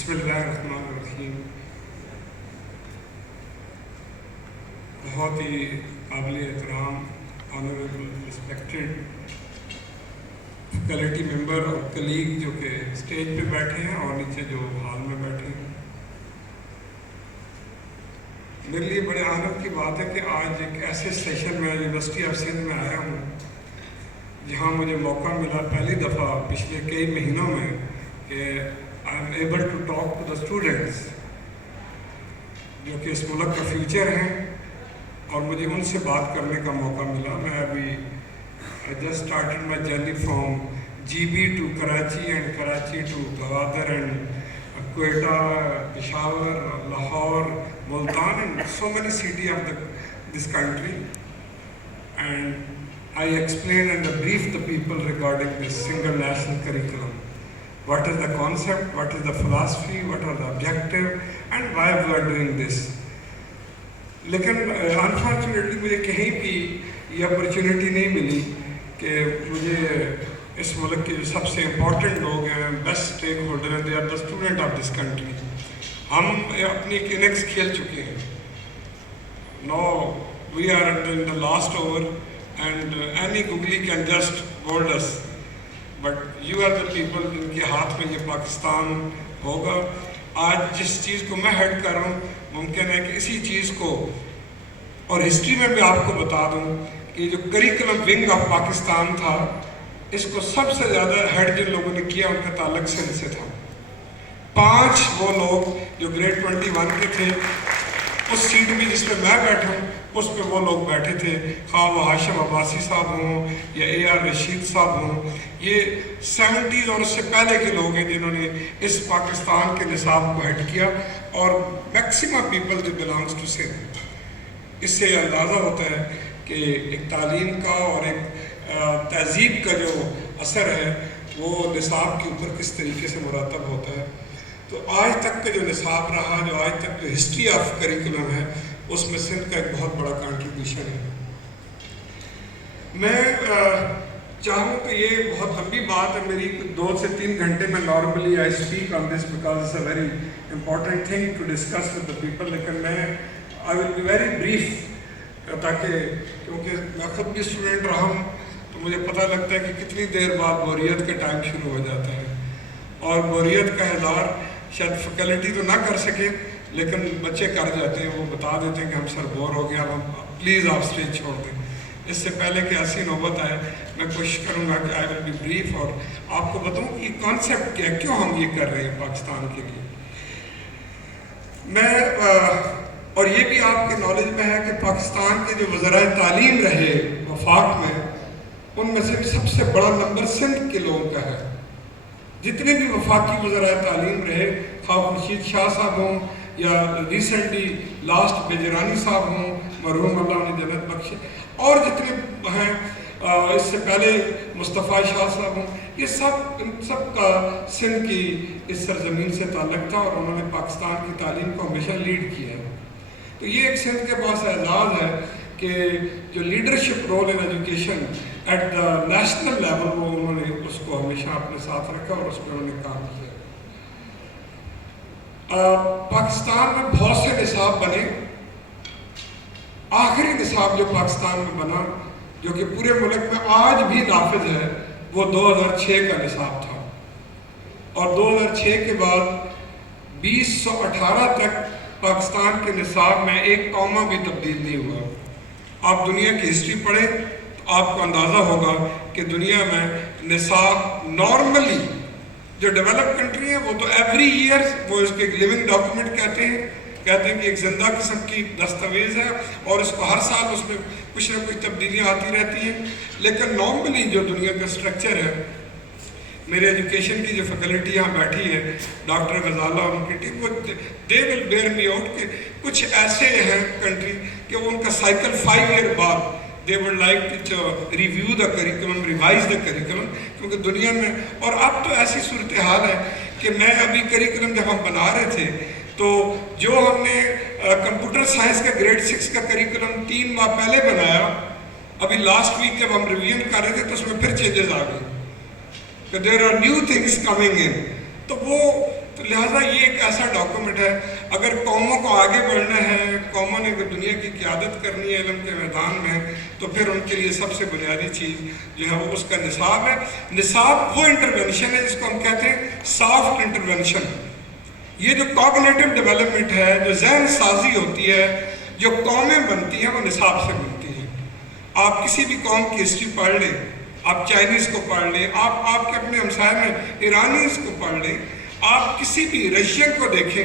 بسم اللہ الرحمن الرحیم. بہت ہی قابل احترام آنریبل رسپیکٹڈ فیکلٹی ممبر اور کلیگ جو کہ اسٹیج پہ بیٹھے ہیں اور نیچے جو ہال میں بیٹھے ہیں، میرے لیے بڑے آنند کی بات ہے کہ آج ایک ایسے سیشن میں یونیورسٹی آف سندھ میں آیا ہوں جہاں مجھے موقع ملا پہلی دفعہ پچھلے کئی مہینوں میں کہ I am able to talk to the students جو کہ اس ملک کا فیوچر ہیں، اور مجھے ان سے بات کرنے کا موقع ملا. میں ابھی I just started my journey from GB to Karachi and Karachi to Gwadar and Quetta, Peshawar, Lahore, Multan and so many cities of this country, and I explained and briefed the people regarding this single national curriculum. What is the concept, what is the philosophy, what are the objective and why we are doing this. لیکن unfortunately مجھے کہیں بھی یہ opportunity نہیں ملی کہ مجھے اس ملک کے جو سب سے امپورٹنٹ لوگ ہیں، بیسٹ اسٹیک ہولڈر ہیں، they are the student of this country. ہم اپنی ایک اننگس کھیل چکے ہیں. Now we are in the last over and any googly can just bowled us. But you are the people جن کے ہاتھ میں یہ پاکستان ہوگا. آج جس چیز کو میں ہیڈ کر رہا ہوں، ممکن ہے کہ اسی چیز کو، اور ہسٹری میں بھی آپ کو بتا دوں کہ جو کریکولم ونگ آف پاکستان تھا، اس کو سب سے زیادہ ہیڈ جن لوگوں نے کیا ان کا تعلق سندھ سے تھا. 5 وہ لوگ جو گریڈ 21 کے تھے، اس سیٹ میں جس پہ میں بیٹھا ہوں اس پہ وہ لوگ بیٹھے تھے، خواہ وہ ہاشم عباسی صاحب ہوں یا AR رشید صاحب ہوں. یہ 70s اور اس سے پہلے کے لوگ ہیں جنہوں نے اس پاکستان کے نصاب کو ہیڈ کیا، اور میکسیمم پیپل جو بلانگس ٹو سندھ. اس سے اندازہ ہوتا ہے کہ ایک تعلیم کا اور ایک تہذیب کا جو اثر ہے وہ نصاب کے اوپر کس طریقے سے مرتب ہوتا ہے. تو آج تک کا جو نصاب رہا، جو آج تک جو ہسٹری آف کریکولم ہے، اس میں سندھ کا ایک بہت بڑا کنٹریبیوشن ہے. میں چاہوں کہ یہ بہت لمبی بات ہے میری، 2 سے 3 گھنٹے میں normally I speak on this because it's a very important thing to discuss with the people. لیکن میں I will be very brief, تاکہ کیونکہ میں خود بھی اسٹوڈنٹ رہا ہوں تو مجھے پتہ لگتا ہے کہ کتنی دیر بعد بوریت کا ٹائم شروع ہو جاتا ہے، اور بوریت کا اظہار شاید فیکلٹی تو نہ کر سکے لیکن بچے کر جاتے ہیں. وہ بتا دیتے ہیں کہ ہم سر بور ہو گیا، ہم پلیز آپ اسٹیج چھوڑ دیں. اس سے پہلے کہ ایسی نوبت آئے میں کوشش کروں گا کہ آئی ول بی بریف، اور آپ کو بتاؤں کہ یہ کانسیپٹ کیا ہے، کیوں ہم یہ کر رہے ہیں پاکستان کے لیے. میں اور یہ بھی آپ کے نالج میں ہے کہ پاکستان کے جو وزرائے تعلیم رہے وفاق میں، ان میں سے سب سے بڑا نمبر سندھ کے لوگوں کا ہے. جتنے بھی وفاقی وزرائے تعلیم رہے، خواہ خورشید شاہ صاحب ہوں یا ریسنٹلی لاسٹ بیجرانی صاحب ہوں، مرحوم اللہ انہیں جنت بخشے، اور جتنے ہیں اس سے پہلے مصطفیٰ شاہ صاحب ہوں، یہ ان سب کا سندھ کی اس سرزمین سے تعلق تھا، اور انہوں نے پاکستان کی تعلیم کو ہمیشہ لیڈ کیا ہے. تو یہ ایک سندھ کے پاس اعزاز ہے کہ جو leadership role in education at the national level, وہ انہوں نے اس کو ہمیشہ اپنے ساتھ رکھا اور اس پہ انہوں نے کام کیا. پاکستان میں بہت سے نصاب بنے. آخری نصاب جو پاکستان میں بنا، جو کہ پورے ملک میں آج بھی نافذ ہے، وہ 2006 کا نصاب تھا، اور 2006 کے بعد 2018 تک پاکستان کے نصاب میں ایک کامہ بھی تبدیل نہیں ہوا. آپ دنیا کی ہسٹری پڑھیں تو آپ کو اندازہ ہوگا کہ دنیا میں نصاب نارملی جو ڈیولپ کنٹری ہیں وہ تو ایوری ایئر وہ اس کے ایک لیونگ ڈاکیومنٹ کہتے ہیں کہ ایک زندہ قسم کی دستاویز ہے، اور اس کو ہر سال اس میں کچھ نہ کچھ تبدیلیاں آتی رہتی ہیں. لیکن نارملی جو دنیا کا اسٹرکچر ہے، میرے ایجوکیشن کی جو فیکلٹی یہاں بیٹھی ہے، ڈاکٹر غزالہ اور ان کی ٹیم، وہ دے ول بیئر می آؤٹ کہ کچھ ایسے ہیں کنٹری کہ وہ ان کا سائیکل 5 ایئر بعد they would like to review the curriculum, revise the curriculum, کیونکہ دنیا میں، اور اب تو ایسی صورتحال ہے کہ میں ابھی کریکولم جب ہم بنا رہے تھے تو جو ہم نے کمپیوٹر سائنس کا گریڈ 6 کا کریکولم 3 ماہ پہلے بنایا، ابھی لاسٹ ویک جب ہم ریویژن کر رہے تھے تو اس میں پھر چینجز آ گئے کہ there are new things coming in. تو وہ تو لہٰذا یہ ایک ایسا ڈاکومنٹ ہے، اگر قوموں کو آگے بڑھنا ہے، قوموں نے دنیا کی قیادت کرنی ہے علم کے میدان میں، تو پھر ان کے لیے سب سے بنیادی چیز جو ہے وہ اس کا نصاب ہے۔ نصاب وہ انٹرونشن ہے جس کو ہم کہتے ہیں سافٹ انٹرونشن۔ یہ جو کوگنیٹو ڈیولپمنٹ ہے، جو ذہن سازی ہوتی ہے، جو قومیں بنتی ہیں، وہ نصاب سے بنتی ہیں۔ آپ کسی بھی قوم کی ہسٹری پڑھ لیں، آپ چائنیز کو پڑھ لیں، آپ کے اپنے ہمسائے میں ایرانیز کو پڑھ لیں، آپ کسی بھی رشین کو دیکھیں،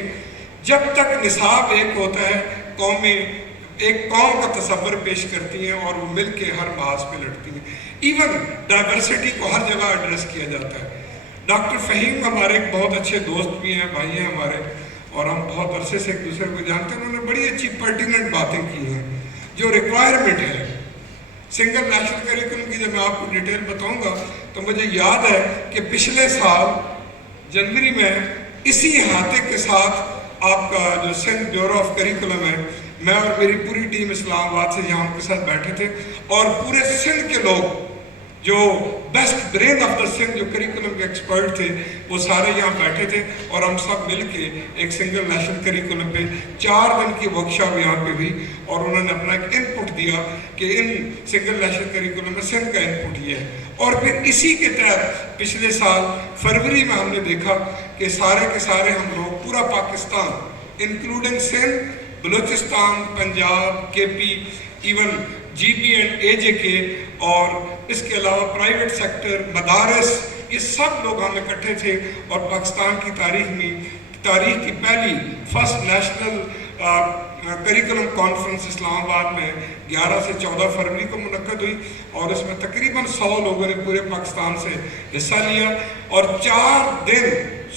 جب تک نصاب ایک ہوتا ہے، قومیں ایک قوم کا تصور پیش کرتی ہیں اور وہ مل کے ہر محاذ پہ لڑتی ہیں۔ ایون ڈائیورسٹی کو ہر جگہ ایڈریس کیا جاتا ہے۔ ڈاکٹر فہیم ہمارے ایک بہت اچھے دوست بھی ہیں، بھائی ہیں ہمارے، اور ہم بہت عرصے سے ایک دوسرے کو جانتے ہیں۔ انہوں نے بڑی اچھی پرٹیننٹ باتیں کی ہیں۔ جو ریکوائرمنٹ ہے سنگل نیشنل کریکولم کی، جب میں آپ کو ڈیٹیل بتاؤں گا، تو مجھے یاد ہے کہ پچھلے سال جنوری میں اسی احاطے کے ساتھ آپ کا جو سندھ بیورو آف کریکولم ہے، میں اور میری پوری ٹیم اسلام آباد سے یہاں ان کے ساتھ بیٹھے تھے، اور پورے سندھ کے لوگ جو best brain of the Sindh, جو کریکولم کے ایکسپرٹ تھے، وہ سارے یہاں بیٹھے تھے، اور ہم سب مل کے ایک سنگل نیشنل کریکولم پہ 4 دن کی ورکشاپ یہاں پہ ہوئی، اور انہوں نے اپنا ایک انپٹ دیا کہ ان سنگل نیشنل کریکولم میں سندھ کا انپٹ یہ ہے۔ اور پھر اسی کے تحت پچھلے سال فروری میں ہم نے دیکھا کہ سارے کے سارے ہم لوگ پورا پاکستان انکلوڈنگ سندھ، بلوچستان، پنجاب، کے پی، ایون جی بی اینڈ اے جے کے، اور اس کے علاوہ پرائیویٹ سیکٹر، مدارس، یہ سب لوگ ہم اکٹھے تھے، اور پاکستان کی تاریخ کی پہلی فرسٹ نیشنل کریکولم کانفرنس اسلام آباد میں 11 سے 14 فروری کو منعقد ہوئی، اور اس میں تقریباً 100 لوگوں نے پورے پاکستان سے حصہ لیا، اور 4 دن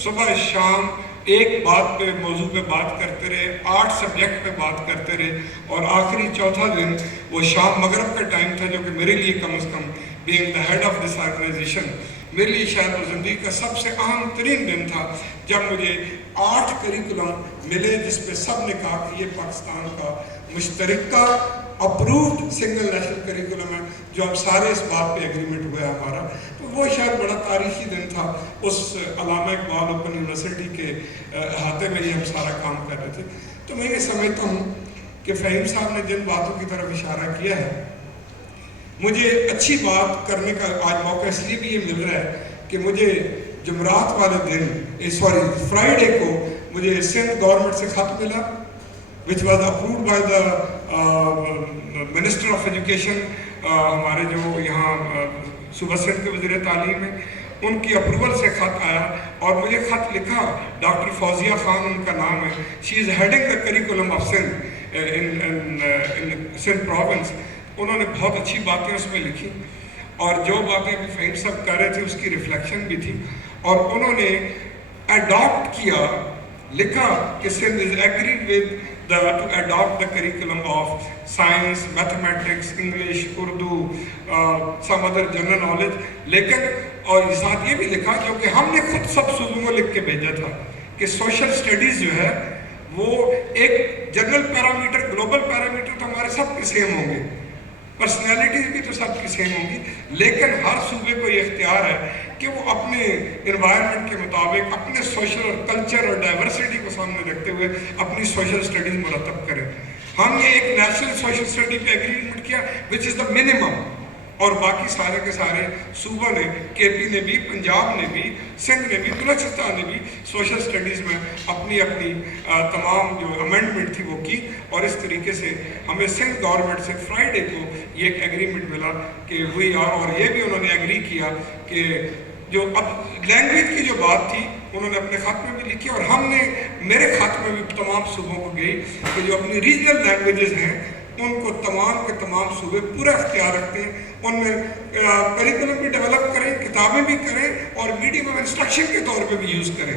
صبح شام ایک بات پہ، موضوع پہ بات کرتے رہے، 8 سبجیکٹ پہ بات کرتے رہے، اور آخری چوتھا دن وہ شام مغرب کا ٹائم تھا، جو کہ میرے لیے کم از کم being the head of this organisation, میرے لیے شاید زندگی کا سب سے اہم ترین دن تھا، جب مجھے 8 کریکولم ملے، جس پہ سب نے کہا کہ یہ پاکستان کا مشترکہ اپرووڈ سنگل نیشنل کریکولم ہے، جو ہم سارے اس بات پہ ایگریمنٹ ہوا ہے ہمارا۔ تو وہ شاید بڑا تاریخی دن تھا، اس علامہ اقبال اوپن یونیورسٹی کے احاطے میں یہ ہم سارا کام کر رہے تھے۔ تو میں یہ سمجھتا ہوں کہ فہیم صاحب نے جن باتوں کی طرف اشارہ کیا ہے، مجھے اچھی بات کرنے کا آج موقع اس لیے بھی یہ مل رہا ہے کہ مجھے جمعرات والے دن، فرائیڈے کو مجھے سندھ گورنمنٹ سے خط ملا، which was approved by the Minister of Education، ہمارے جو یہاں صوبہ سندھ کے وزیر تعلیم ہیں، ان کی اپروول سے خط آیا، اور مجھے خط لکھا، ڈاکٹر فوزیہ خان ان کا نام ہے، she is heading the curriculum of Sindh in Sindh province. انہوں نے بہت اچھی باتیں اس میں لکھی، اور جو باتیں ابھی فہیم صاحب کر رہے تھے اس کی ریفلیکشن بھی تھی، اور انہوں نے ایڈاپٹ کیا، لکھا کہ Sindh is agreed with to adopt the curriculum of science, mathematics, English, Urdu, some other general knowledge، لیکن اور ساتھ یہ بھی لکھا، جو کہ ہم نے خود سب صوبوں کو لکھ کے بھیجا تھا، کہ سوشل سٹڈیز جو ہے وہ ایک جنرل پیرامیٹر، گلوبل پیرامیٹر تو ہمارے سب کے سیم ہوں گے، پرسنالٹیز بھی تو سب کی سیم ہوں گی، لیکن ہر صوبے کو یہ اختیار ہے کہ وہ اپنے انوائرمنٹ کے مطابق اپنے سوشل اور کلچر اور ڈائیورسٹی کو سامنے رکھتے ہوئے اپنی سوشل سٹڈیز مرتب کریں۔ ہم نے ایک نیشنل سوشل سٹڈی پہ ایگریمنٹ کیا which is the minimum، اور باقی سارے کے سارے صوبوں نے، کے پی نے بھی، پنجاب نے بھی، سندھ نے بھی، بلوچستان نے بھی سوشل سٹڈیز میں اپنی تمام جو امینڈمنٹ تھی وہ کی، اور اس طریقے سے ہمیں سندھ گورنمنٹ سے فرائیڈے کو یہ ایک ایگریمنٹ ملا کہ ہوئی، اور یہ بھی انہوں نے ایگری کیا کہ جو اب لینگویج کی جو بات تھی انہوں نے اپنے خط میں بھی لکھی، اور ہم نے میرے خط میں بھی تمام صوبوں کو گئی کہ جو اپنی ریجنل لینگویجز ہیں ان کو تمام کے تمام صوبے پورا اختیار رکھتے ہیں، ان میں کریکولم بھی ڈیولپ کریں، کتابیں بھی کریں، اور میڈیم آف انسٹرکشن کے طور پہ بھی یوز کریں،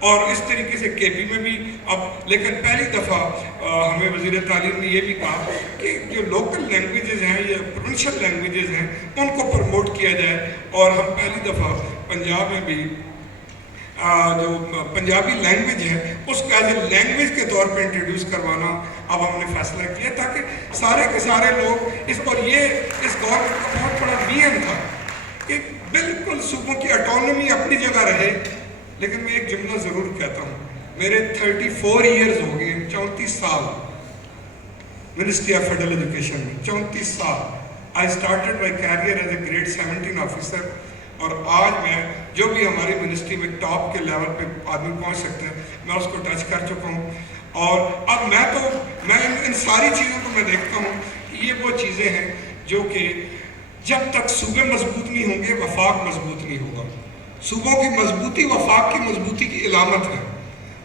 اور اس طریقے سے کے پی میں بھی اب، لیکن پہلی دفعہ ہمیں وزیر تعلیم نے یہ بھی کہا کہ جو لوکل لینگویجز ہیں یا پروونشل لینگویجز ہیں ان کو پروموٹ کیا جائے، اور ہم پہلی دفعہ پنجاب میں بھی جو پنجابی لینگویج ہے اس کو ایز اے لینگویج کے طور پہ انٹروڈیوس کروانا اب ہم نے فیصلہ کیا، تاکہ سارے کے سارے لوگ اس پر، یہ اس گورنمنٹ کا بہت بڑا ویژن تھا کہ بالکل صوبوں کی اٹانومی اپنی جگہ رہے، لیکن میں ایک جملہ ضرور کہتا ہوں، میرے 34 ایئرز ہو گئے، 34 سال منسٹری آف فیڈرل ایجوکیشن میں، 34 سال. I started my career as a grade 17 officer, اور آج میں جو بھی ہماری منسٹری میں ٹاپ کے لیول پہ آدمی پہنچ سکتا ہے میں اس کو ٹچ کر چکا ہوں. اور اب میں ان ساری چیزوں کو میں دیکھتا ہوں کہ یہ وہ چیزیں ہیں جو کہ جب تک صوبے مضبوط نہیں ہوں گے وفاق مضبوط نہیں ہوگا. صوبوں کی مضبوطی وفاق کی مضبوطی کی علامت ہے.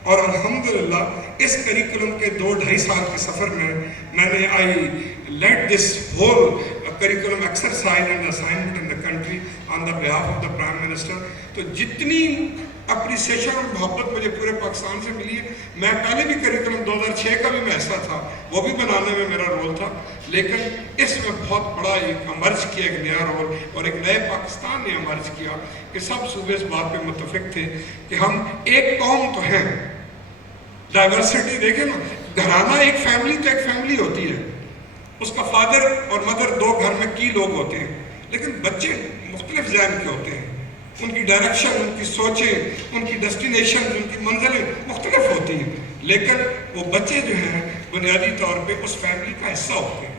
اور الحمدللہ اس کریکولم کے 2-2.5 سال کے سفر میں نے I led this whole curriculum exercise and assignment in the country on the behalf of the Prime Minister. تو جتنی اپریسیشن اور محبت مجھے پورے پاکستان سے ملی ہے، میں پہلے بھی کریکولم 2006 کا بھی میں حصہ تھا، وہ بھی بنانے میں میرا رول تھا، لیکن اس میں بہت بڑا ایک امرج کیا، ایک نیا رول، اور ایک نئے پاکستان نے امرج کیا کہ سب صوبے اس بات پہ متفق تھے کہ ہم ایک قوم تو ہیں. ڈائیورسٹی دیکھیں نا، گھرانہ ایک فیملی تو ایک فیملی ہوتی ہے، اس کا فادر اور مدر 2 گھر میں کی لوگ ہوتے ہیں، لیکن بچے مختلف ذہن کے ہوتے ہیں، ان کی ڈائریکشن، ان کی سوچیں، ان کی ڈیسٹینیشن، ان کی منزلیں مختلف ہوتی ہیں، لیکن وہ بچے جو ہیں بنیادی طور پہ اس فیملی کا حصہ ہوتے ہیں.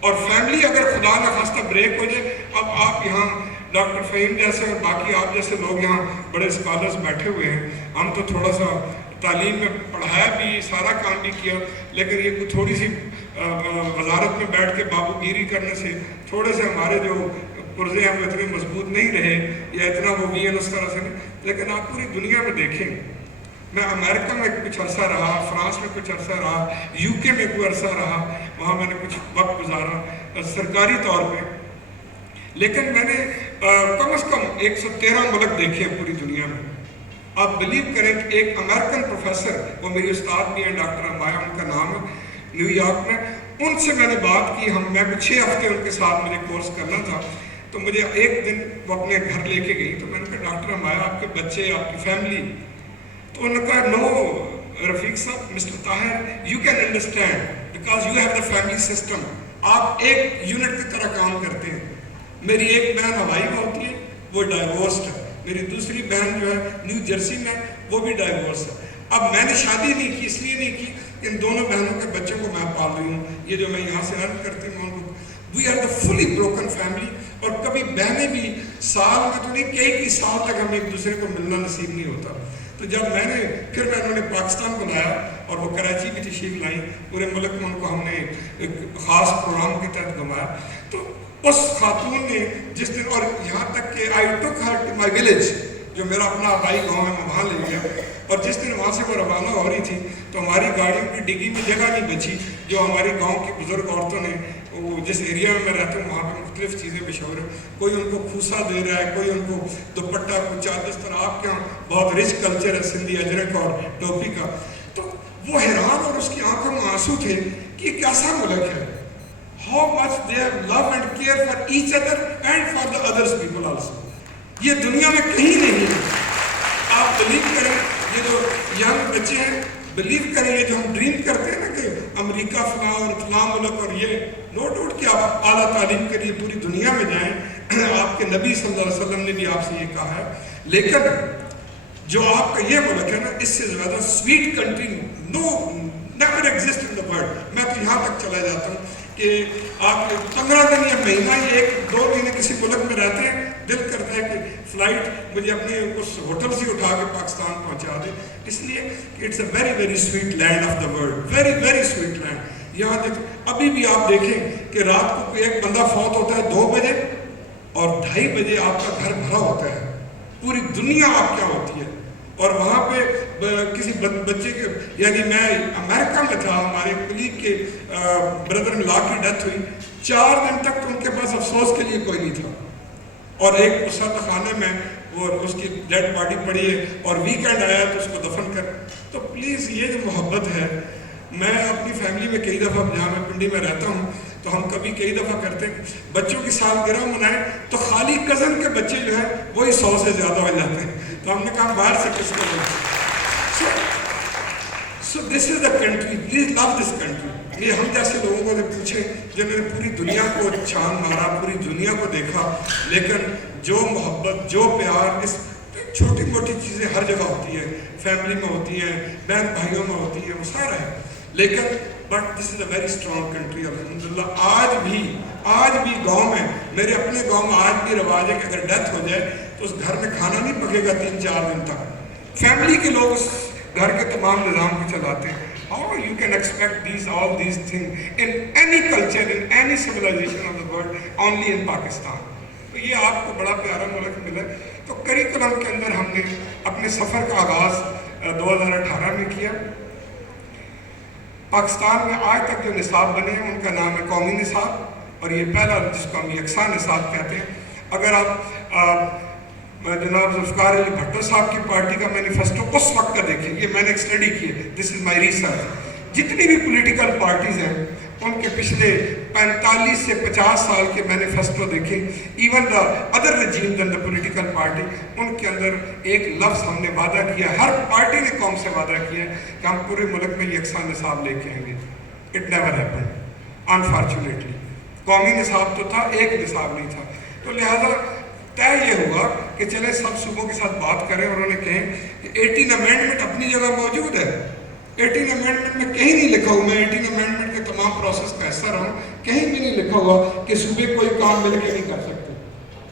اور فیملی اگر خدا نخواستہ بریک ہو جائے، اب آپ یہاں ڈاکٹر فہیم جیسے اور باقی آپ جیسے لوگ یہاں بڑے اسکالرز بیٹھے ہوئے ہیں، ہم تو تھوڑا سا تعلیم میں پڑھایا بھی، سارا کام بھی کیا، لیکن یہ تھوڑی سی وزارت میں بیٹھ کے بابو گیری کرنے سے تھوڑے سے ہمارے جو پرزے ہیں وہ اتنے مضبوط نہیں رہے، یا اتنا وہ بھی اس طرح سے نہیں. لیکن آپ پوری دنیا میں دیکھیں، میں امریکہ میں کچھ عرصہ رہا، فرانس میں کچھ عرصہ رہا، یو کے میں کوئی عرصہ رہا، وہاں میں نے کچھ وقت گزارا سرکاری طور پہ، لیکن میں نے کم از کم 113 ملک دیکھے ہیں پوری دنیا میں. آپ بلیو کریں کہ ایک امریکن پروفیسر، وہ میری استاد بھی ہیں، ڈاکٹر امایا ان کا نام ہے، نیو یارک میں، ان سے میں نے بات کی، میں 6 ہفتے ان کے ساتھ مجھے کورس کرنا تھا. تو مجھے ایک دن وہ اپنے گھر لے کے گئی، تو میں نے کہا ڈاکٹر امایا آپ کے بچے، آپ کی فیملی؟ تو انہوں نے کہا نو رفیق صاحب، mister Tahir, you can understand because you have the family system. آپ ایک یونٹ کی طرح کام کرتے ہیں. میری ایک بہن ہوائی میں ہوتی ہے، وہ ڈائیورسڈ ہے. میری دوسری بہن جو ہے نیو جرسی میں، وہ بھی ڈائیورس ہے. اب میں نے شادی نہیں کی، اس لیے نہیں کی کہ ان دونوں بہنوں کے بچوں کو میں پال رہی ہوں. یہ جو میں یہاں سے ارن کرتی ہوں، we are the fully broken family. اور کبھی بہنیں بھی سال میں تو نہیں، کئی سال تک ہمیں ایک دوسرے کو ملنا نصیب نہیں ہوتا. تو جب میں انہوں نے پاکستان کو لایا اور وہ کراچی کی تشریف لائی، پورے ملک میں ان کو ہم نے ایک خاص پروگرام کے تحت گھمایا. تو اس خاتون نے جس دن، اور یہاں تک کہ آئی ٹک ہر ٹو مائی ولیج، جو میرا اپنا آبائی گاؤں ہے، میں وہاں لے گیا. اور جس دن وہاں سے وہ روانہ ہو رہی تھی تو ہماری گاڑیوں کی ڈگی میں جگہ نہیں بچی. جو ہماری گاؤں کی بزرگ عورتوں نے، وہ جس ایریا میں رہتا ہوں وہاں پہ مختلف چیزیں مشہور ہیں، کوئی ان کو کھوسا دے رہا ہے، کوئی ان کو دوپٹہ، کچھ جس طرح آپ کے یہاں بہت رچ کلچر ہے سندھی اجرک اور ٹوپی کا. تو وہ حیران اور اس کی آنکھوں میں آنسو تھے کہ یہ کیسا ملک ہے. How much they have love and care for each other and for the others people also. یہ دنیا میں کہیں نہیں ہے. آپ بلیو کریں، یہ جو ینگ بچے ہیں، بلیو کریں، یہ جو ہم ڈریم کرتے ہیں نا کہ امریکہ فلاں اور فلاں ملک، اور یہ نو ڈاؤٹ کہ آپ اعلیٰ تعلیم کے لیے پوری دنیا میں جائیں، آپ کے نبی صلی اللہ علیہ وسلم نے بھی آپ سے یہ کہا ہے. لیکن جو آپ کا یہ ملک ہے نا، اس سے زیادہ sweet country never exist in the world. میں تو یہاں تک چلا جاتا ہوں کہ آپ 15 دن یا مہینہ یا 1-2 مہینے کسی ملک میں رہتے ہیں، دل کرتا ہے کہ فلائٹ مجھے اپنے اس ہوٹل سے اٹھا کے پاکستان پہنچا دے، اس لیے کہ it's a very very sweet land of the world, very very sweet land. یہاں ابھی بھی آپ دیکھیں کہ رات کو کوئی ایک بندہ فوت ہوتا ہے 2 بجے اور 2:30 بجے آپ کا گھر بھرا ہوتا ہے. پوری دنیا آپ کیا ہوتی ہے. اور وہاں پہ کسی بچے کے، یعنی میں امریکہ میں تھا، ہمارے کلیگ کے بردر ان لا کی ڈیتھ ہوئی، 4 دن تک تو ان کے پاس افسوس کے لیے کوئی نہیں تھا. اور ایک مسلح خانے میں وہ اس کی ڈیڈ باڈی پڑی ہے، اور ویکینڈ آیا تو اس کو دفن کر. تو پلیز یہ جو محبت ہے، میں اپنی فیملی میں کئی دفعہ، جہاں میں پنڈی میں رہتا ہوں، تو ہم کبھی کئی دفعہ کرتے ہیں بچوں کی سالگرہ منائیں تو خالی کزن کے بچے جو ہیں وہی 100 سے زیادہ ہو جاتے ہیں. تو ہم نے کہا باہر سے کس کو so this is the country, please love this country. یہ ہم جیسے لوگوں کو پوچھیں جنہوں نے پوری دنیا کو چھان مارا، پوری دنیا کو دیکھا، لیکن جو محبت، جو پیار، اس چھوٹی موٹی چیزیں ہر جگہ ہوتی ہیں، فیملی میں ہوتی ہیں، بہن بھائیوں میں ہوتی ہیں، وہ سارا ہے، لیکن but this is a very strong country الحمدللہ. آج بھی گاؤں میں، میرے اپنے گاؤں میں آج بھی رواج ہے کہ اگر ڈیتھ ہو جائے تو اس گھر میں کھانا نہیں پکے گا 3-4 دن تک. فیملی کے لوگ اس گھر کے تمام نظام کو چلاتے ہیں. How you can expect all these things in any culture, in any civilization of the world, only in Pakistan. تو یہ آپ کو بڑا پیارا ملک ملا. تو کریکولم کے اندر ہم نے اپنے سفر کا آغاز 2018 میں کیا. پاکستان میں آج تک جو نصاب بنے ہیں ان کا نام ہے قومی نصاب، اور یہ پہلا جس کو ہم یکساں نصاب کہتے ہیں. اگر آپ جناب ذوالفقار علی بھٹو صاحب کی پارٹی کا مینیفیسٹو اس وقت کا دیکھیں، یہ میں نے ایک اسٹڈی کی ہے، دس از مائی ریسرچ. جتنی بھی پولیٹیکل پارٹیز ہیں ان کے پچھلے 45 سے 50 سال کے مینیفیسٹو دیکھیں، even the other regime then the political party, ان کے اندر ایک لفظ ہم نے وعدہ کیا، ہر پارٹی نے قوم سے وعدہ کیا کہ ہم پورے ملک میں یکساں نصاب لے کے آئیں گے. It never happened unfortunately. قومی نصاب تو تھا، ایک نصاب نہیں تھا. تو لہٰذا طے یہ ہوا کہ چلے سب صوبوں کے ساتھ بات کریں، اور انہوں نے کہیں کہ 18 امینڈمنٹ اپنی جگہ موجود ہے. 18 امینڈمنٹ میں کہیں نہیں لکھا ہوا، میں 18 امینڈمنٹ کے تمام پروسیس کا حصہ رہا ہوں، کہیں بھی نہیں لکھا ہوا کہ صوبے کوئی کام مل کے نہیں کر سکتے.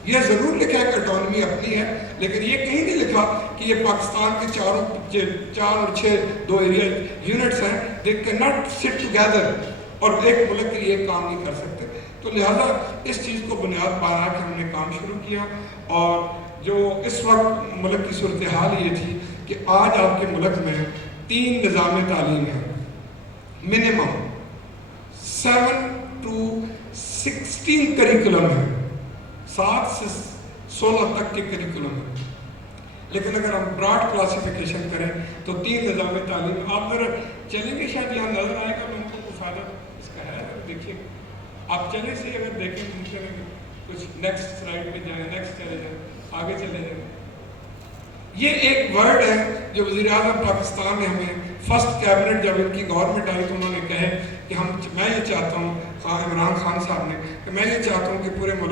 یہ ضرور لکھا ہے کہ اٹانومی اپنی ہے، لیکن یہ کہیں نہیں لکھا کہ یہ پاکستان کے 4 اور 6 2 ایریا یونٹس ہیں، they can not sit together اور ایک ملک کے لیے ایک کام نہیں کر سکتے. تو لہٰذا اس چیز کو بنیاد بنا کے ہم نے کام شروع کیا. اور جو اس وقت ملک کی صورتحال یہ تھی کہ آج آپ کے ملک میں 3 نظام تعلیم ہیں، منیمم 7 to 16 کریکولم ہے، 7 سے 16 تک کے کریکولم ہے. لیکن اگر ہم براڈ کلاسیفیکیشن کریں تو 3 نظام تعلیم. آپ ذرا چلیں گے، شاید یہاں نظر آئے گا، ان کو فائدہ اس کا ہے. اگر دیکھیے آپ چلیں سے اگر دیکھیں کچھ نیکسٹ سلائڈ پہ جائیں، نیکسٹ چلے جائیں، آگے چلے جائیں. یہ ایک ورڈ ہے جو وزیر اعظم پاکستان نے ہمیں فرسٹ کیبنٹ جب ان کی گورنمنٹ آئی تو انہوں نے کہے کہ میں یہ چاہتا ہوں، عمران خان صاحب نے، کہ میں یہ چاہتا ہوں کہ پورے ملک